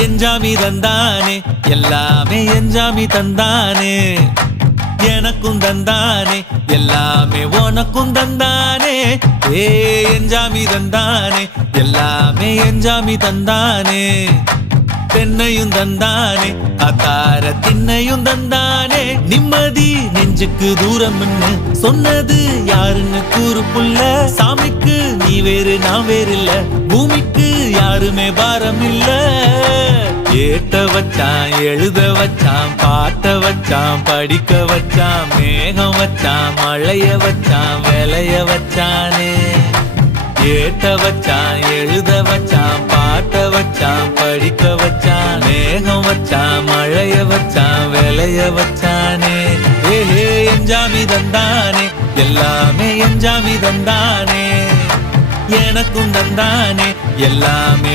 எஞ்சாமி தந்தானே எல்லாமே எஞ்சாமி தந்தானே எனக்கும் தந்தானே எல்லாமே உனக்கும் தந்தானே ஏ எஞ்சாமி தந்தானே எல்லாமே எஞ்சாமி தந்தானே தென்னையும் தந்தானே அத்தார திண்ணையும் தந்தானே நிம்மதி நெஞ்சுக்கு தூரம்னு சொன்னது யாருன்னு கூறு புள்ள சாமிக்கு நீ வேறு நான் வேறு இல்ல பூமிக்கு யாருமே பாரம் இல்ல ஏட்ட வச்சான் எழுத வச்சான் பாட்ட வச்சான் படிக்க வச்சான் மேகம் வச்சான் மழைய வச்சான் விளைய வச்சானே ஏட்ட வச்சான் எழுத வச்சான் பாட்ட வச்சான் படிக்க வச்சான் மேகம் வச்சான் மழைய வச்சான் விளைய வச்சானே ஏஹே எஞ்சாமி தந்தானே எல்லாமே எஞ்சாமி தந்தானே எனக்கும் தந்தானே எல்லாமே